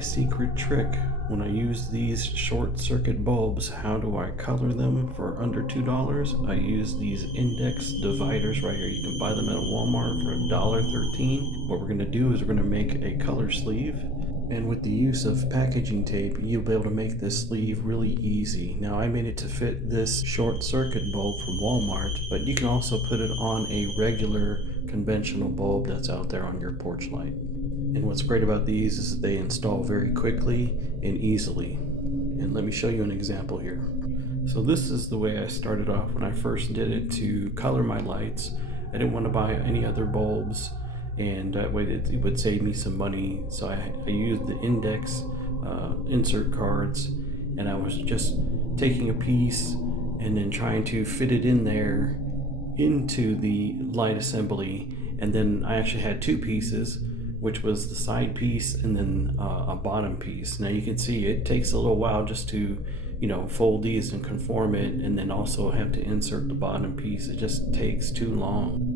my secret trick. When I use these short circuit bulbs, how do I color them for under $2? I use these index dividers right here. You can buy them at Walmart for $1.13. What we're going to do is we're going to make a color sleeve. And with the use of packaging tape, you'll be able to make this sleeve really easy. Now I made it to fit this short circuit bulb from Walmart, but you can also put it on a regular conventional bulb that's out there on your porch light. And what's great about these is that they install very quickly and easily. And let me show you an example here. So this is the way I started off when I first did it to color my lights. I didn't want to buy any other bulbs, and that way it would save me some money. So I used the index insert cards, and I was just taking a piece and then trying to fit it in there into the light assembly. And then I actually had two pieces, which was the side piece and then a bottom piece. Now you can see it takes a little while just to, fold these and conform it, and then also have to insert the bottom piece. It just takes too long.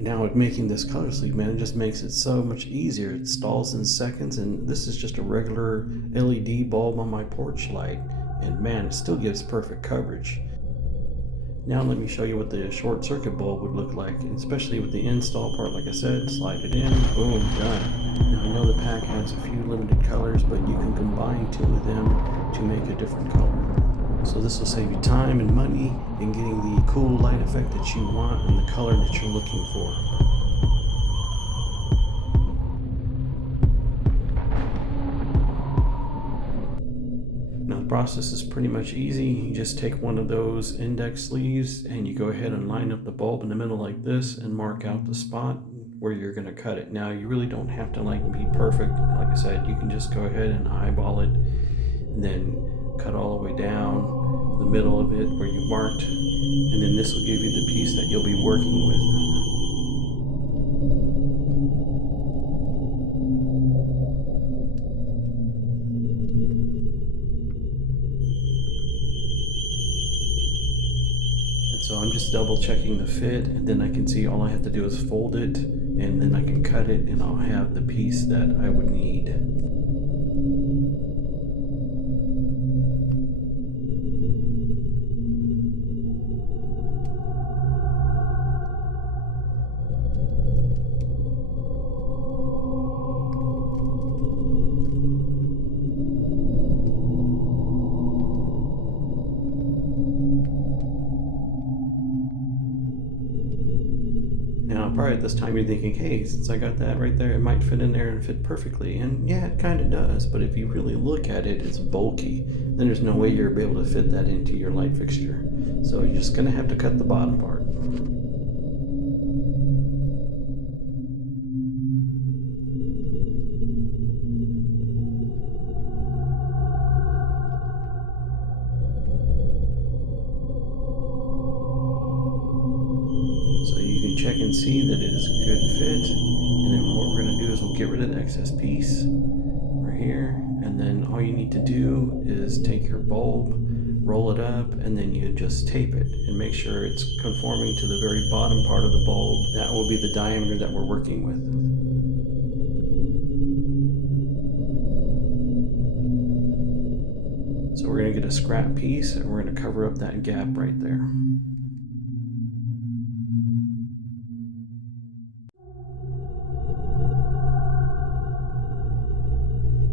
Now with making this color sleeve, man, it just makes it so much easier. It installs in seconds, and this is just a regular LED bulb on my porch light. And man, it still gives perfect coverage. Now let me show you what the short circuit bulb would look like, especially with the install part. Like I said, slide it in, boom, done. Now I know the pack has a few limited colors, but you can combine two of them to make a different color. So this will save you time and money in getting the cool light effect that you want and the color that you're looking for. Now the process is pretty much easy. You just take one of those index sleeves and you go ahead and line up the bulb in the middle like this and mark out the spot where you're going to cut it. Now you really don't have to be perfect. Like I said, you can just go ahead and eyeball it and then cut all the way down the middle of it where you marked, and then this will give you the piece that you'll be working with. And so I'm just double checking the fit, and then I can see all I have to do is fold it, and then I can cut it, and I'll have the piece that I would need. Now, probably at this time you're thinking, hey, since I got that right there, it might fit in there and fit perfectly. And yeah, it kind of does. But if you really look at it, it's bulky. Then there's no way you'll be able to fit that into your light fixture. So you're just going to have to cut the bottom part. So you can check and see that it is a good fit, and then what we're going to do is we'll get rid of the excess piece right here, and then all you need to do is take your bulb, roll it up, and then you just tape it and make sure it's conforming to the very bottom part of the bulb. That will be the diameter that we're working with. So we're going to get a scrap piece and we're going to cover up that gap right there.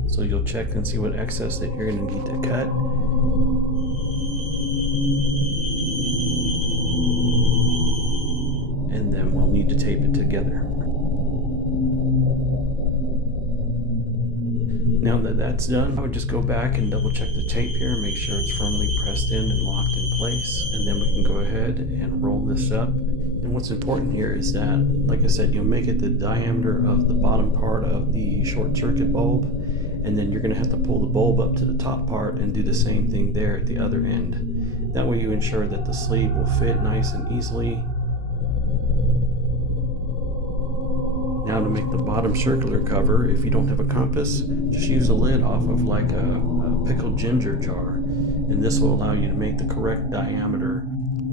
So you'll check and see what excess that you're going to need to cut. And then we'll need to tape it together. Now that that's done, I would just go back and double check the tape here, make sure it's firmly pressed in and locked in place, and then we can go ahead and roll this up. And what's important here is that, like I said, you'll make it the diameter of the bottom part of the short circuit bulb, and then you're going to have to pull the bulb up to the top part and do the same thing there at the other end. That way you ensure that the sleeve will fit nice and easily. Now to make the bottom circular cover, if you don't have a compass, just use a lid off of like a pickled ginger jar, and this will allow you to make the correct diameter.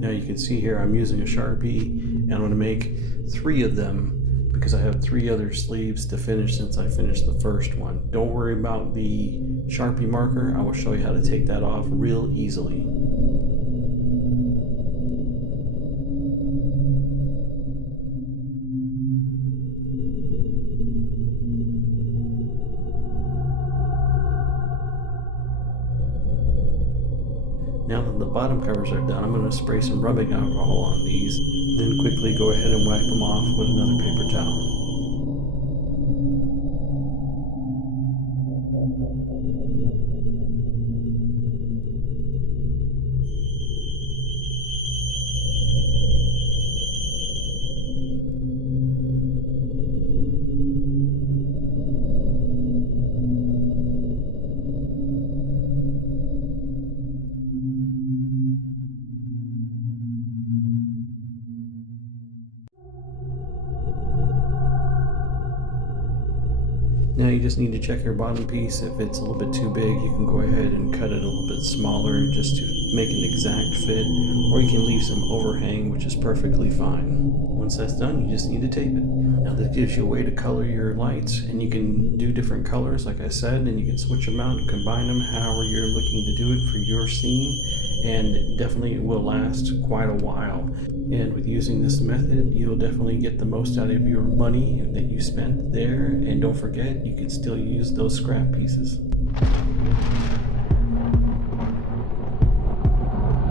Now you can see here I'm using a Sharpie, and I'm going to make 3 of them because I have 3 other sleeves to finish since I finished the first one. Don't worry about the Sharpie marker. I will show you how to take that off real easily. Now that the bottom covers are done, I'm going to spray some rubbing alcohol on these, then quickly go ahead and wipe them off with another paper towel. Now you just need to check your bottom piece. If it's a little bit too big, you can go ahead and cut it a little bit smaller just to make an exact fit, or you can leave some overhang, which is perfectly fine. Once that's done, you just need to tape it. Now this gives you a way to color your lights, and you can do different colors like I said, and you can switch them out and combine them however you're looking to do it for your scene, and definitely it will last quite a while. And with using this method, you'll definitely get the most out of your money that you spent there. And don't forget, you can still use those scrap pieces.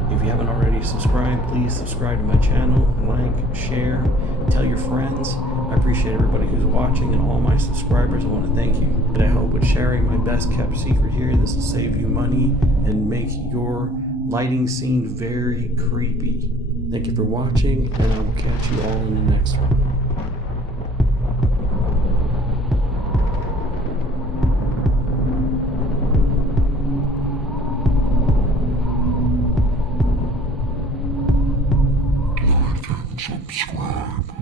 If you haven't already subscribed, please subscribe to my channel, like, share, tell your friends. I appreciate everybody who's watching and all my subscribers. I want to thank you. And I hope with sharing my best kept secret here, this will save you money and make your lighting scene very creepy. Thank you for watching, and I will catch you all in the next one. Like and subscribe.